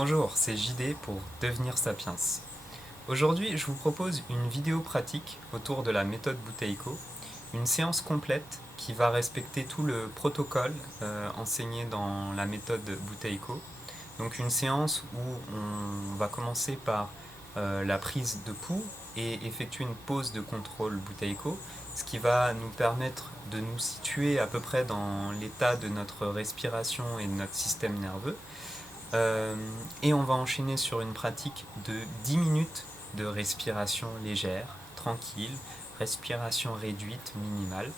Bonjour, c'est JD pour Devenir Sapiens. Aujourd'hui, je vous propose une vidéo pratique autour de la méthode Buteyko, une séance complète qui va respecter tout le protocole enseigné dans la méthode Buteyko. Donc une séance où on va commencer par la prise de pouls et effectuer une pause de contrôle Buteyko, ce qui va nous permettre de nous situer à peu près dans l'état de notre respiration et de notre système nerveux. Et on va enchaîner sur une pratique de 10 minutes de respiration légère, tranquille, respiration réduite, minimale.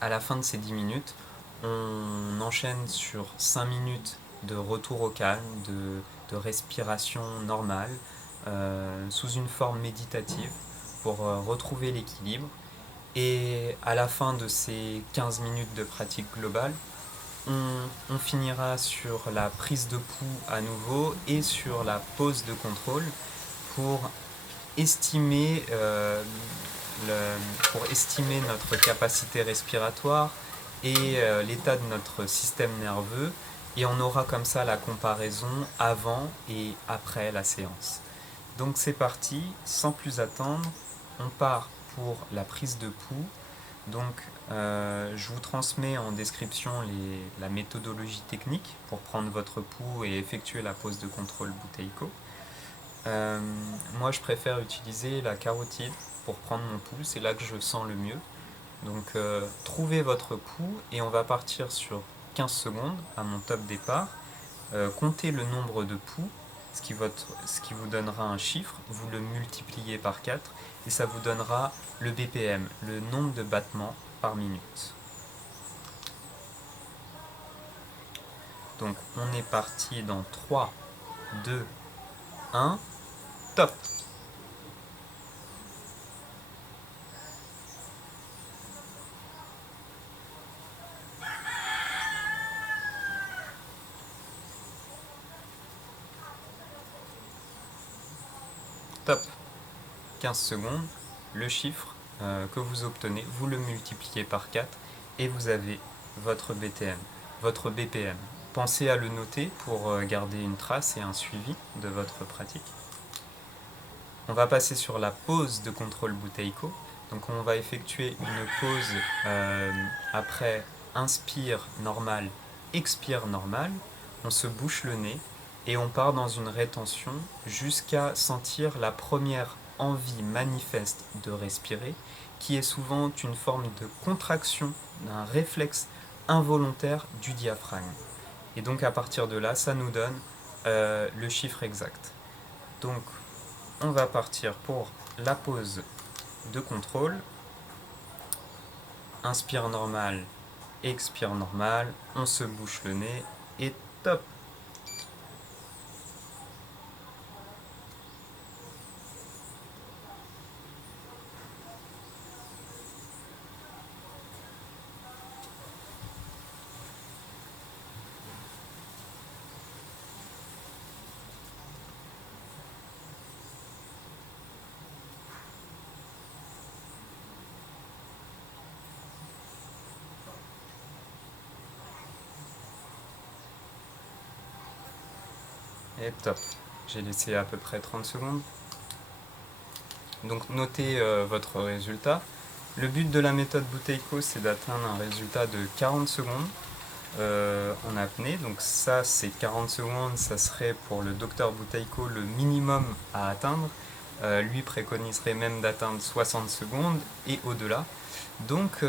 À la fin de ces 10 minutes, on enchaîne sur 5 minutes de retour au calme, de respiration normale, sous une forme méditative pour retrouver l'équilibre. Et à la fin de ces 15 minutes de pratique globale, on finira sur la prise de pouls à nouveau et sur la pause de contrôle pour estimer, notre capacité respiratoire et l'état de notre système nerveux. Et on aura comme ça la comparaison avant et après la séance. Donc c'est parti, sans plus attendre, on part pour la prise de pouls. Donc, je vous transmets en description la méthodologie technique pour prendre votre pouls et effectuer la pose de contrôle Buteyko. Moi, je préfère utiliser la carotide pour prendre mon pouls, c'est là que je sens le mieux. Donc, trouvez votre pouls et on va partir sur 15 secondes à mon top départ. Comptez le nombre de pouls, ce qui vous donnera un chiffre, vous le multipliez par 4 et ça vous donnera le BPM, le nombre de battements par minute. Donc on est parti dans 3, 2, 1, top! Top! 15 secondes, le chiffre que vous obtenez, vous le multipliez par 4 et vous avez votre BTM, votre BPM. Pensez à le noter pour garder une trace et un suivi de votre pratique. On va passer sur la pause de contrôle Buteyko. Donc on va effectuer une pause après inspire normal, expire normal. On se bouche le nez et on part dans une rétention jusqu'à sentir la première envie manifeste de respirer, qui est souvent une forme de contraction d'un réflexe involontaire du diaphragme. Et donc à partir de là, ça nous donne le chiffre exact. Donc on va partir pour la pause de contrôle. Inspire normal, expire normal, on se bouche le nez et top! Et top. J'ai laissé à peu près 30 secondes. Donc notez votre résultat. Le but de la méthode Buteyko, c'est d'atteindre un résultat de 40 secondes en apnée. Donc ça, c'est 40 secondes, ça serait pour le docteur Buteyko le minimum à atteindre. Lui préconiserait même d'atteindre 60 secondes et au-delà. Donc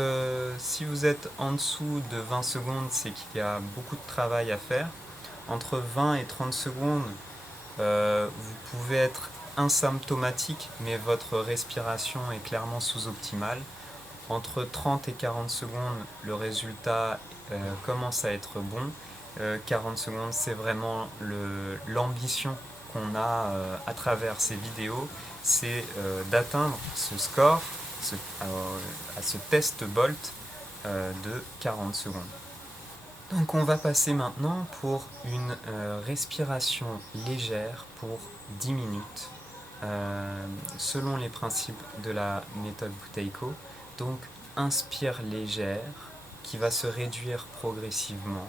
si vous êtes en dessous de 20 secondes, c'est qu'il y a beaucoup de travail à faire. Entre 20 et 30 secondes, vous pouvez être asymptomatique, mais votre respiration est clairement sous-optimale. Entre 30 et 40 secondes, le résultat commence à être bon. 40 secondes, c'est vraiment l'ambition qu'on a à travers ces vidéos, c'est d'atteindre ce score, à ce test Bolt de 40 secondes. Donc on va passer maintenant pour une respiration légère pour 10 minutes, selon les principes de la méthode Buteyko. Donc inspire légère, qui va se réduire progressivement,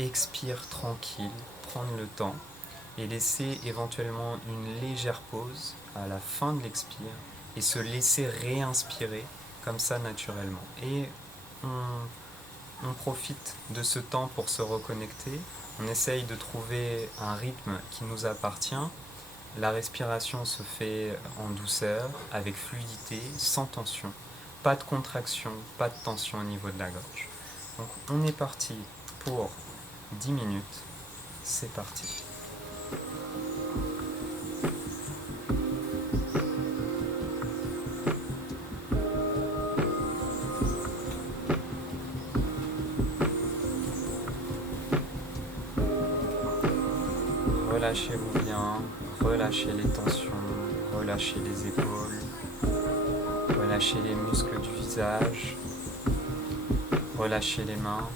expire tranquille, prendre le temps, et laisser éventuellement une légère pause à la fin de l'expire et se laisser réinspirer comme ça naturellement. Et on profite de ce temps pour se reconnecter, on essaye de trouver un rythme qui nous appartient. La respiration se fait en douceur, avec fluidité, sans tension. Pas de contraction, pas de tension au niveau de la gorge. Donc on est parti pour 10 minutes. C'est parti. Relâchez-vous bien, relâchez les tensions, relâchez les épaules, relâchez les muscles du visage, relâchez les mains.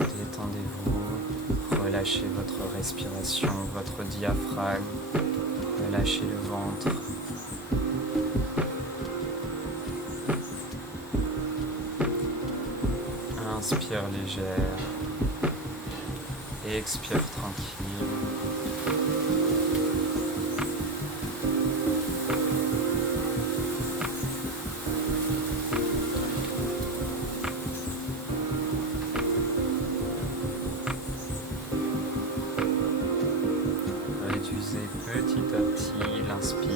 Détendez-vous, relâchez votre respiration, votre diaphragme, relâchez le ventre. Inspire légère, expire tranquille. Réduisez petit à petit l'inspire.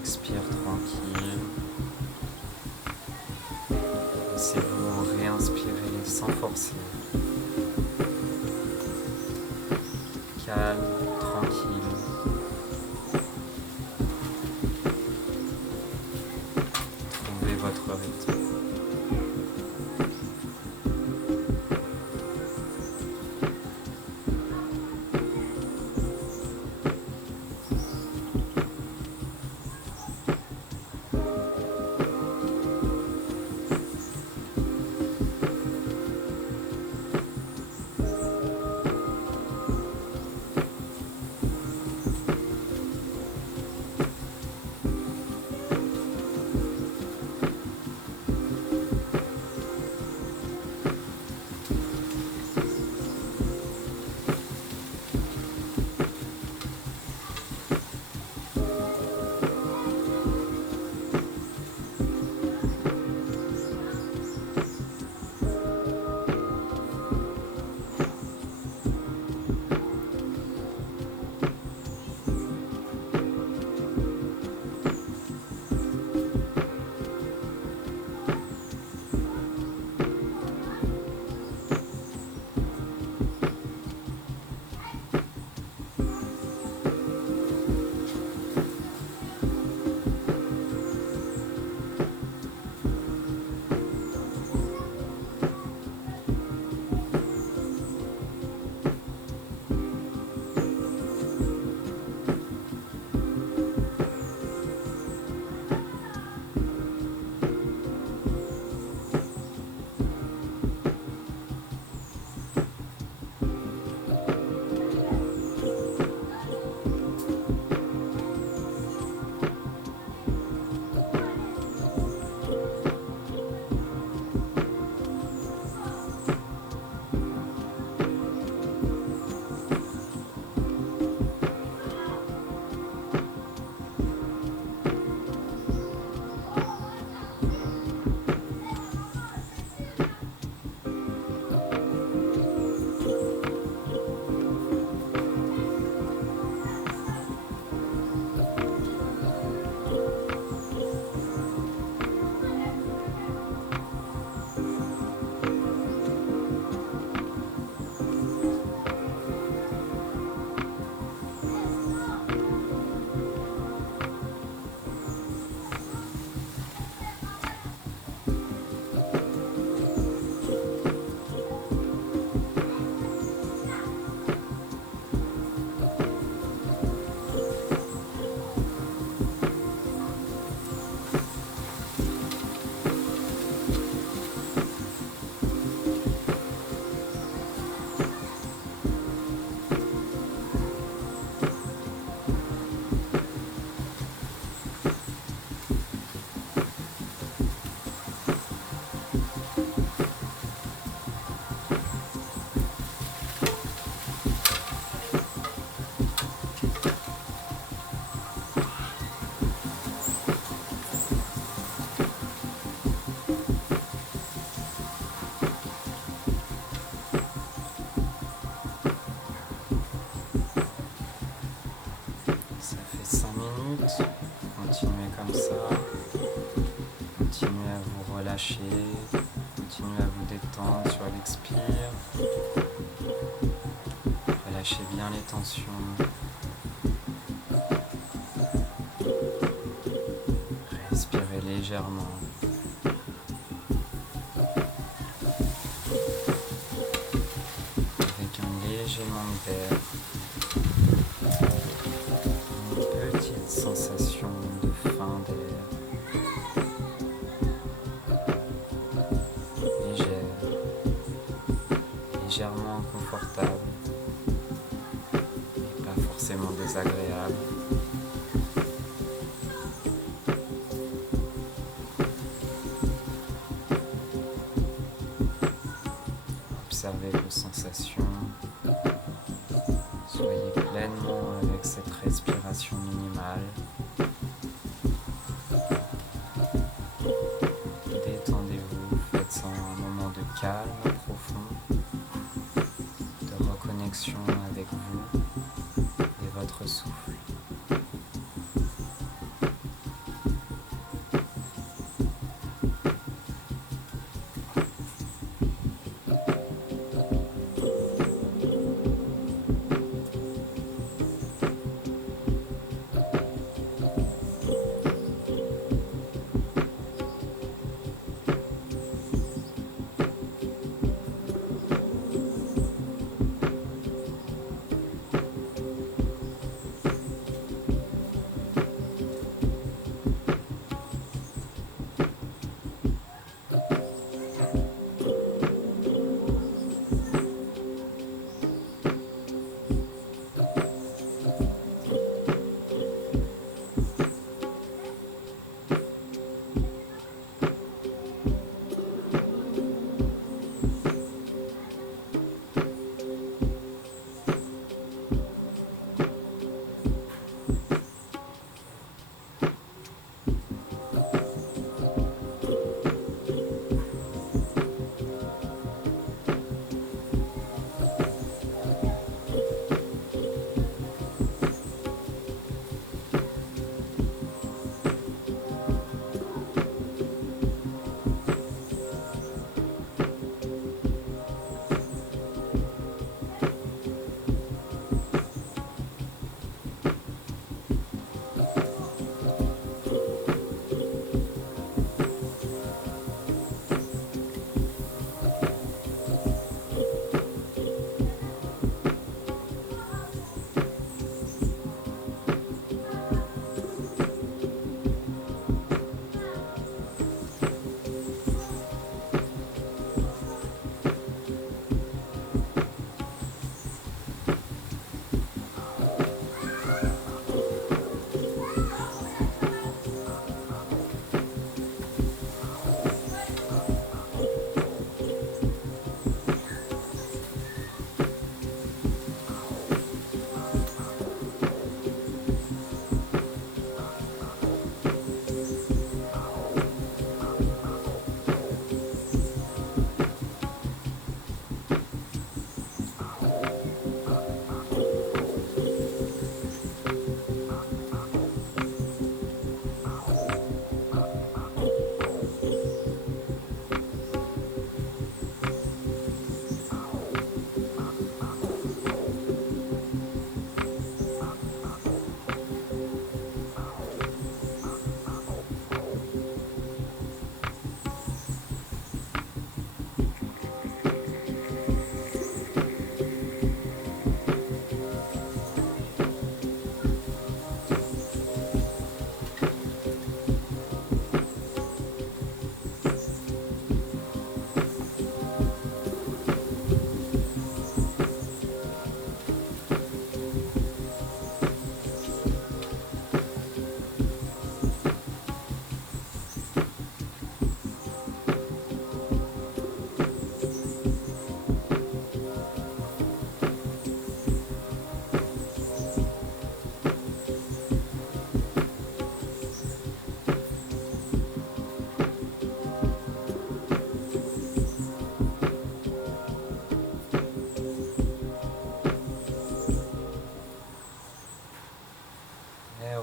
Expire tranquille. Laissez-vous réinspirer sans forcer. Calme, tranquille. Trouvez votre rythme. minutes. Continuez comme ça. Continuez à vous relâcher. Continuez à vous détendre sur l'expire. Relâchez bien les tensions. Respirez légèrement. Avec un léger manque d'air. Une petite sensation de faim d'air. Légère. Légèrement inconfortable. Et pas forcément désagréable. Observez vos sensations. Soyez pleinement avec cette respiration minimale. Détendez-vous, faites-en un moment de calme profond, de reconnexion avec vous et votre souffle.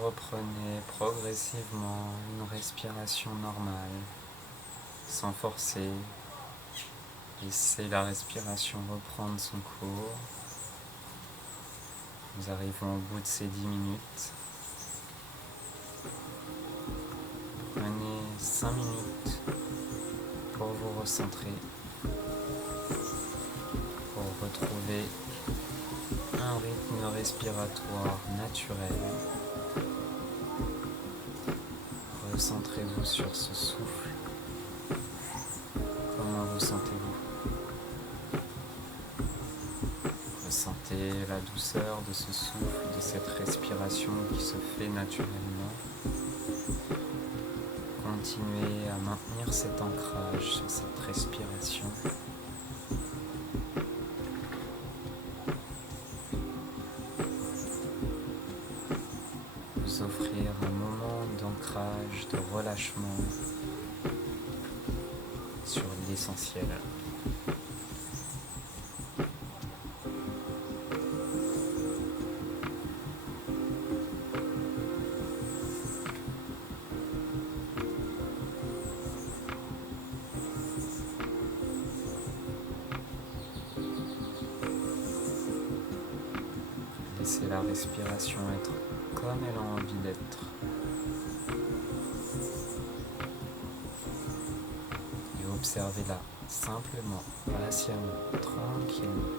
reprenez progressivement une respiration normale, sans forcer. Laissez la respiration reprendre son cours. Nous arrivons au bout de ces 10 minutes. Prenez 5 minutes pour vous recentrer, pour retrouver un rythme respiratoire naturel. Recentrez-vous sur ce souffle. Comment vous sentez-vous? Ressentez la douceur de ce souffle, de cette respiration qui se fait naturellement. Continuez à maintenir cet ancrage sur cette respiration. Vous offrir un moment d'ancrage, de relâchement sur l'essentiel. Laissez la respiration être comme elle a envie d'être. Et observez-la simplement, patiemment, tranquillement.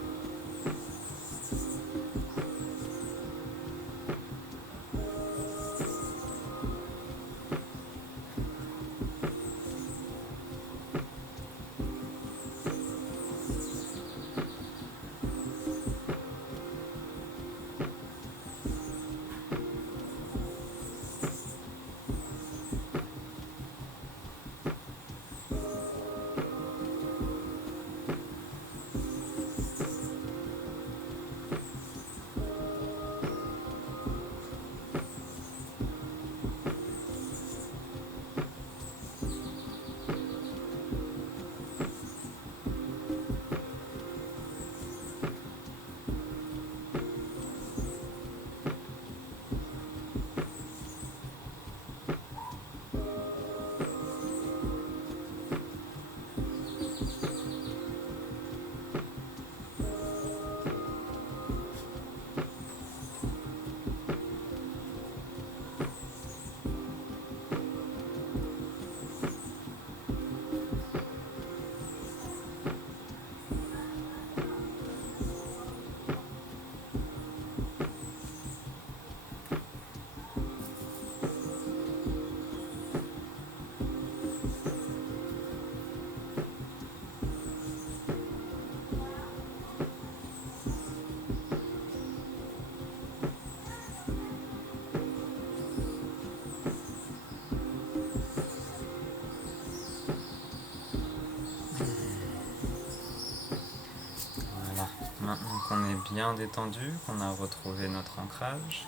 Maintenant qu'on est bien détendu, qu'on a retrouvé notre ancrage,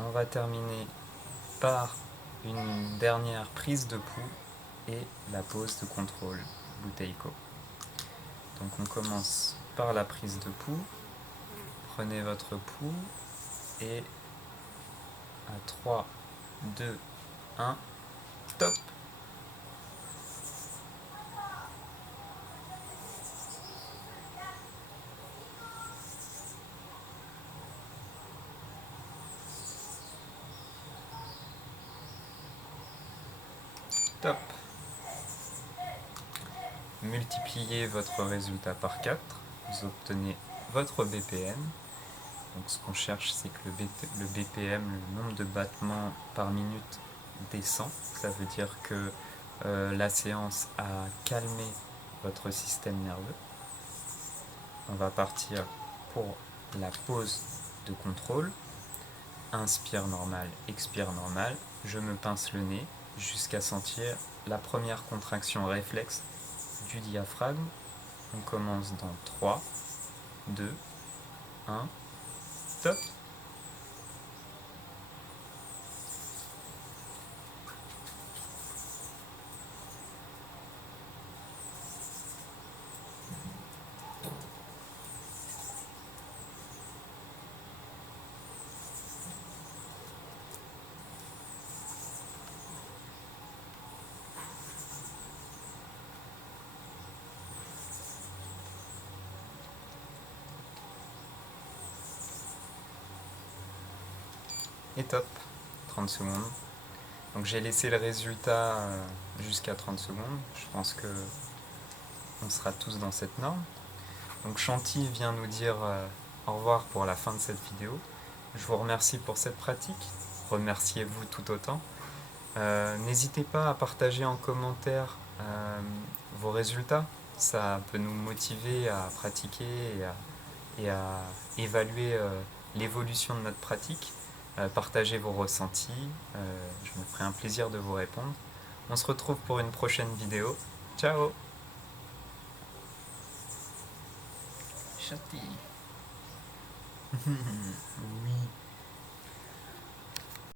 on va terminer par une dernière prise de pouls et la pause de contrôle Buteiko. Donc on commence par la prise de pouls. Prenez votre pouls et à 3, 2, 1, top! Top. Multipliez votre résultat par 4, vous obtenez votre BPM. Donc ce qu'on cherche, c'est que le BPM, le nombre de battements par minute, descend. Ça veut dire que la séance a calmé votre système nerveux. On va partir pour la pause de contrôle. Inspire normal, expire normal. Je me pince le nez jusqu'à sentir la première contraction réflexe du diaphragme. On commence dans 3, 2, 1, top! et top, 30 secondes. Donc j'ai laissé le résultat jusqu'à 30 secondes. Je pense que on sera tous dans cette norme. Donc Chanty vient nous dire au revoir pour la fin de cette vidéo. Je vous remercie pour cette pratique. Remerciez-vous tout autant. N'hésitez pas à partager en commentaire vos résultats. Ça peut nous motiver à pratiquer et à évaluer l'évolution de notre pratique. Partagez vos ressentis. Je me ferai un plaisir de vous répondre. On se retrouve pour une prochaine vidéo. Ciao! Chanty. Oui.